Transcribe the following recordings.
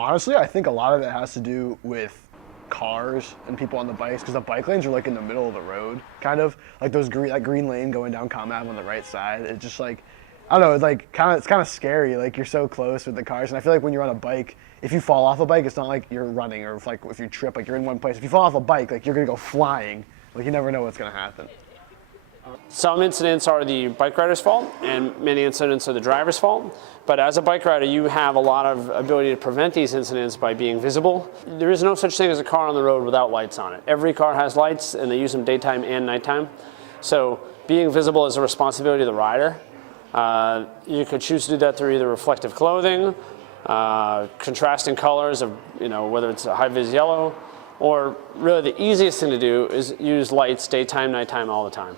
Honestly, I think a lot of it has to do with cars and people on the bikes, because the bike lanes are like in the middle of the road, kind of like those green lane going down Comm Ave on the right side. It's just like, I don't know, it's like it's kind of scary. Like you're so close with the cars, and I feel like when you're on a bike, if you fall off a bike, it's not like you're running, or if you trip, like you're in one place. If you fall off a bike, like you're gonna go flying. Like you never know what's gonna happen. Some incidents are the bike rider's fault, and many incidents are the driver's fault. But as a bike rider, you have a lot of ability to prevent these incidents by being visible. There is no such thing as a car on the road without lights on it. Every car has lights, and they use them daytime and nighttime. So being visible is a responsibility of the rider. You could choose to do that through either reflective clothing, contrasting colors of, whether it's a high-vis yellow, or really the easiest thing to do is use lights daytime, nighttime, all the time.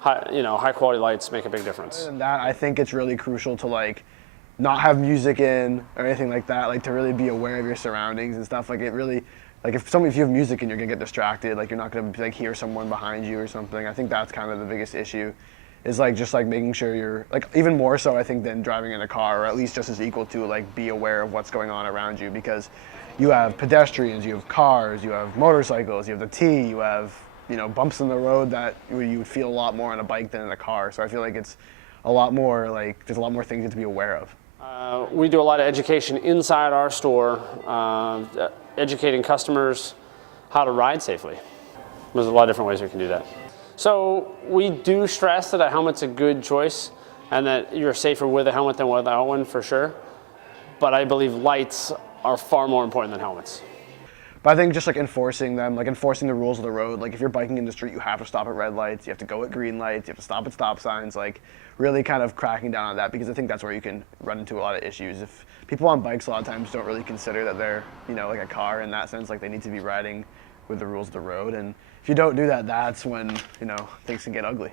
High quality lights make a big difference. Other than that, I think it's really crucial to like not have music in or anything like that. Like to really be aware of your surroundings and stuff. Like it really, like if you have music in, you're gonna get distracted. Like you're not gonna like hear someone behind you or something. I think that's kind of the biggest issue. Is like just like making sure you're like even more so I think than driving in a car, or at least just as equal to like be aware of what's going on around you, because you have pedestrians, you have cars, you have motorcycles, you have the T, you have bumps in the road that you would feel a lot more on a bike than in a car. So I feel like it's a lot more like there's a lot more things you have to be aware of. We do a lot of education inside our store, educating customers how to ride safely. There's a lot of different ways we can do that. So we do stress that a helmet's a good choice and that you're safer with a helmet than without one for sure. But I believe lights are far more important than helmets. But I think just like enforcing them, like enforcing the rules of the road, like if you're biking in the street, you have to stop at red lights, you have to go at green lights, you have to stop at stop signs, like really kind of cracking down on that, because I think that's where you can run into a lot of issues. If people on bikes a lot of times don't really consider that they're, like a car in that sense, like they need to be riding with the rules of the road. And if you don't do that, that's when, things can get ugly.